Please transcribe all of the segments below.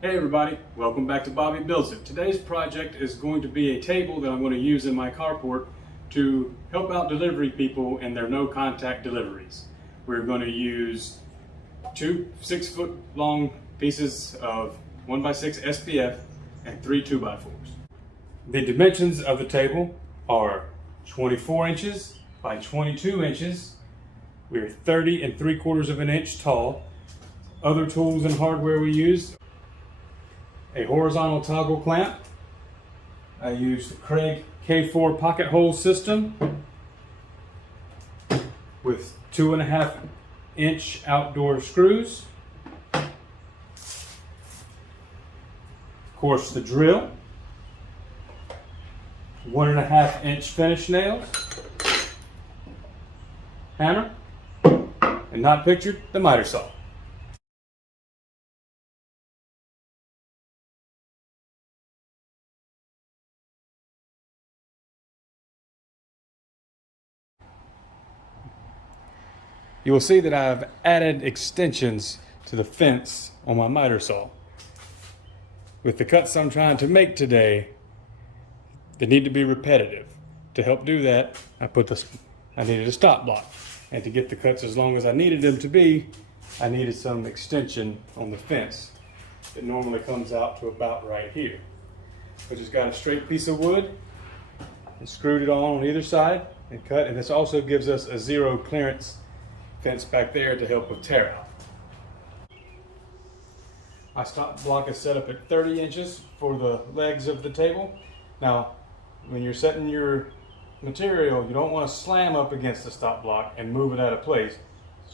Hey everybody, welcome back to Bobby Builds It. Today's project is going to be a table that I'm going to use in my carport to help out delivery people in their no contact deliveries. We're going to use two 6-foot long pieces of 1x6 SPF and three 2x4s. The dimensions of the table are 24 inches by 22 inches. We're 30 3/4 of an inch tall. Other tools and hardware we use: a horizontal toggle clamp. I use the Kreg K4 pocket hole system with 2.5-inch outdoor screws. Of course, the drill, 1.5-inch finish nails, hammer, and not pictured, the miter saw. You will see that I've added extensions to the fence on my miter saw. With the cuts I'm trying to make today, they need to be repetitive. To help do that, I needed a stop block. And to get the cuts as long as I needed them to be, I needed some extension on the fence. It normally comes out to about right here. I just got a straight piece of wood and screwed it on either side and cut, and this also gives us a zero clearance fence back there to help with tear out. My stop block is set up at 30 inches for the legs of the table. Now, when you're setting your material, you don't want to slam up against the stop block and move it out of place.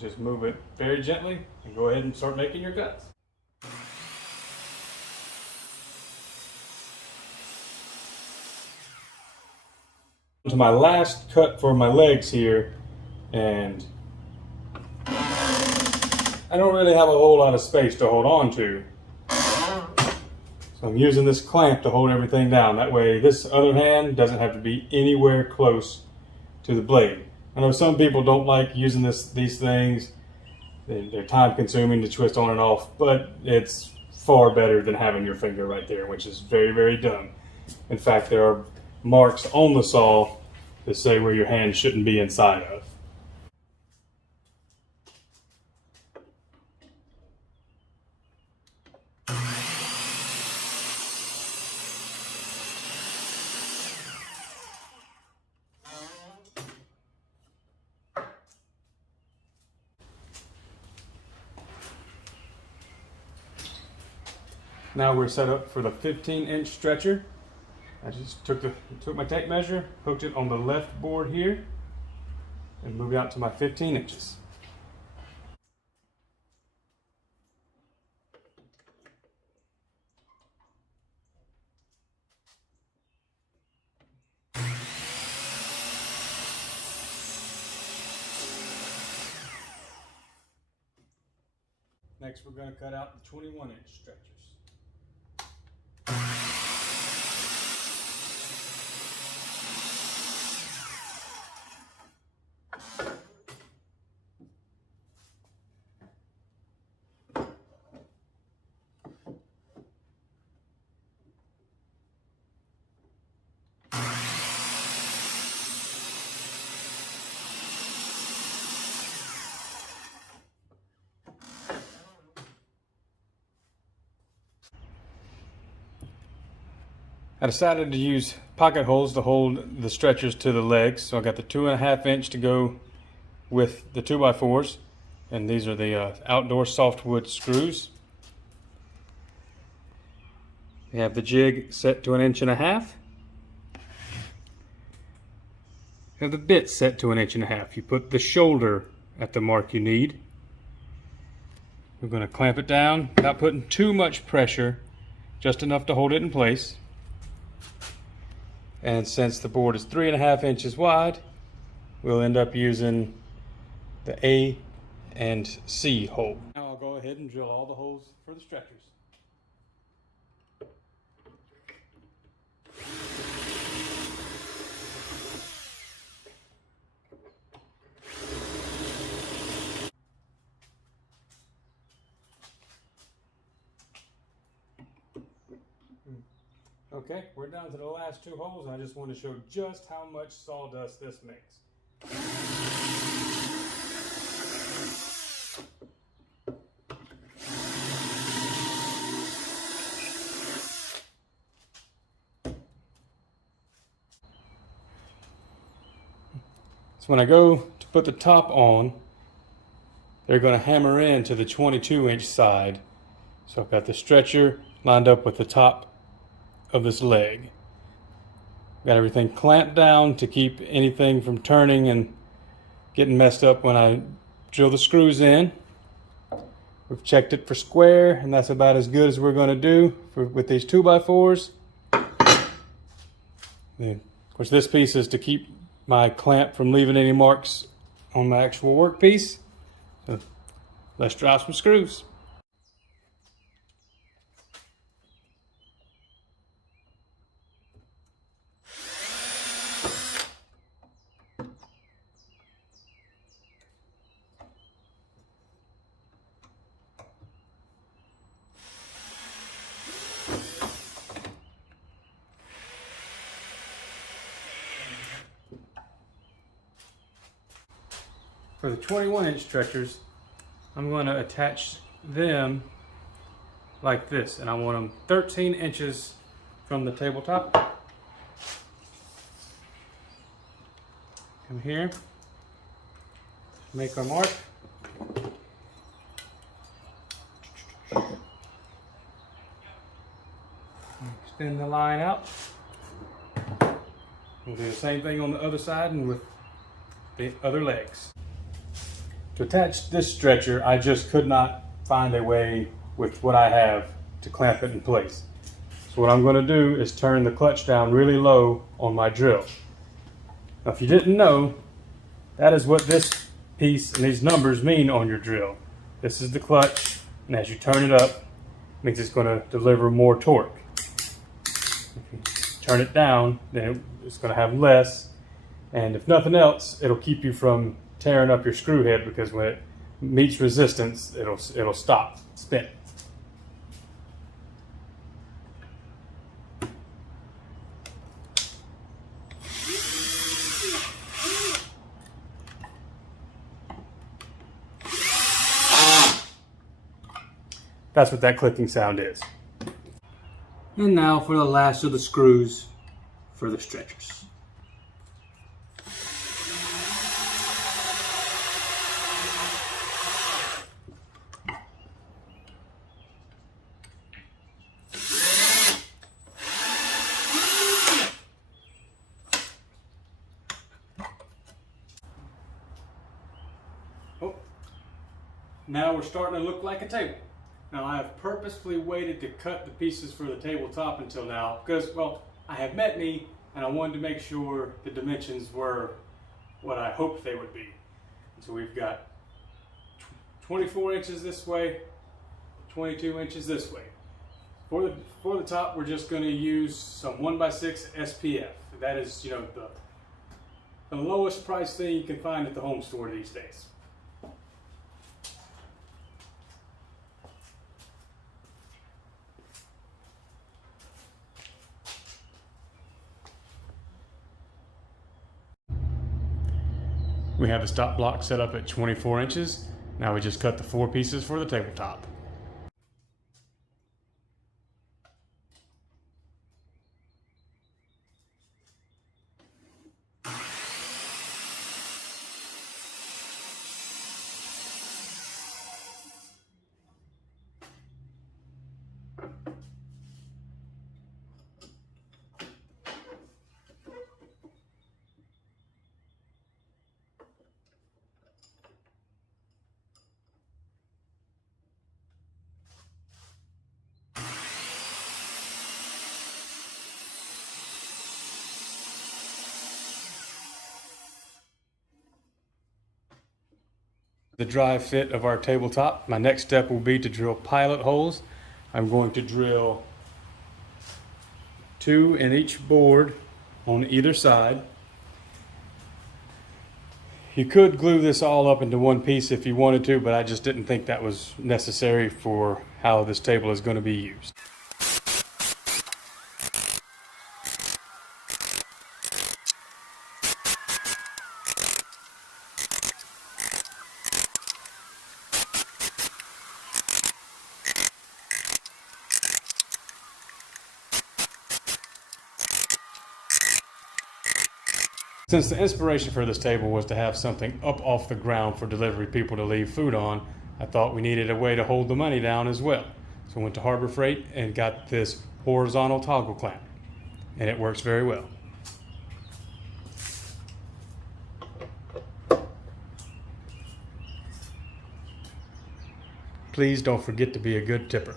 Just move it very gently and go ahead and start making your cuts. To my last cut for my legs here, and I don't really have a whole lot of space to hold on to. So I'm using this clamp to hold everything down. That way this other hand doesn't have to be anywhere close to the blade. I know some people don't like using these things. They're time consuming to twist on and off, but it's far better than having your finger right there, which is very, very dumb. In fact, there are marks on the saw that say where your hand shouldn't be inside of. Now we're set up for the 15-inch stretcher. I just took my tape measure, hooked it on the left board here, and moved out to my 15 inches. Next, we're going to cut out the 21-inch stretchers. I decided to use pocket holes to hold the stretchers to the legs. So I got the 2.5-inch to go with the 2x4s. And these are the outdoor softwood screws. We have the jig set to 1.5 inches. We have the bit set to 1.5 inches. You put the shoulder at the mark you need. We're going to clamp it down without putting too much pressure, just enough to hold it in place. And since the board is 3.5 inches wide, we'll end up using the A and C hole. Now I'll go ahead and drill all the holes for the stretchers. Okay, we're down to the last 2 holes, and I just want to show just how much sawdust this makes. So when I go to put the top on, they're going to hammer into the 22-inch side. So I've got the stretcher lined up with the top of this leg. Got everything clamped down to keep anything from turning and getting messed up when I drill the screws in. We've checked it for square, and that's about as good as we're going to do with these 2x4s. And of course, this piece is to keep my clamp from leaving any marks on my actual workpiece. So let's drop some screws. For the 21-inch stretchers, I'm going to attach them like this, and I want them 13 inches from the tabletop. Come here, make our mark. Extend the line out. We'll do the same thing on the other side and with the other legs. To attach this stretcher, I just could not find a way with what I have to clamp it in place. So what I'm going to do is turn the clutch down really low on my drill. Now, if you didn't know, that is what this piece and these numbers mean on your drill. This is the clutch, and as you turn it up, it means it's going to deliver more torque. If you turn it down, then it's going to have less, and if nothing else, it'll keep you from tearing up your screw head, because when it meets resistance, it'll stop spinning. That's what that clicking sound is. And now for the last of the screws for the stretchers. Now we're starting to look like a table. Now I have purposefully waited to cut the pieces for the tabletop until now because, well, I have met me and I wanted to make sure the dimensions were what I hoped they would be. So we've got 24 inches this way, 22 inches this way. For the top, we're just going to use some 1x6 SPF. That is, the lowest price thing you can find at the home store these days. We have the stop block set up at 24 inches. Now we just cut the 4 pieces for the tabletop. The dry fit of our tabletop, my next step will be to drill pilot holes. I'm going to drill 2 in each board on either side. You could glue this all up into one piece if you wanted to, but I just didn't think that was necessary for how this table is going to be used. Since the inspiration for this table was to have something up off the ground for delivery people to leave food on, I thought we needed a way to hold the money down as well. So I went to Harbor Freight and got this horizontal toggle clamp, and it works very well. Please don't forget to be a good tipper.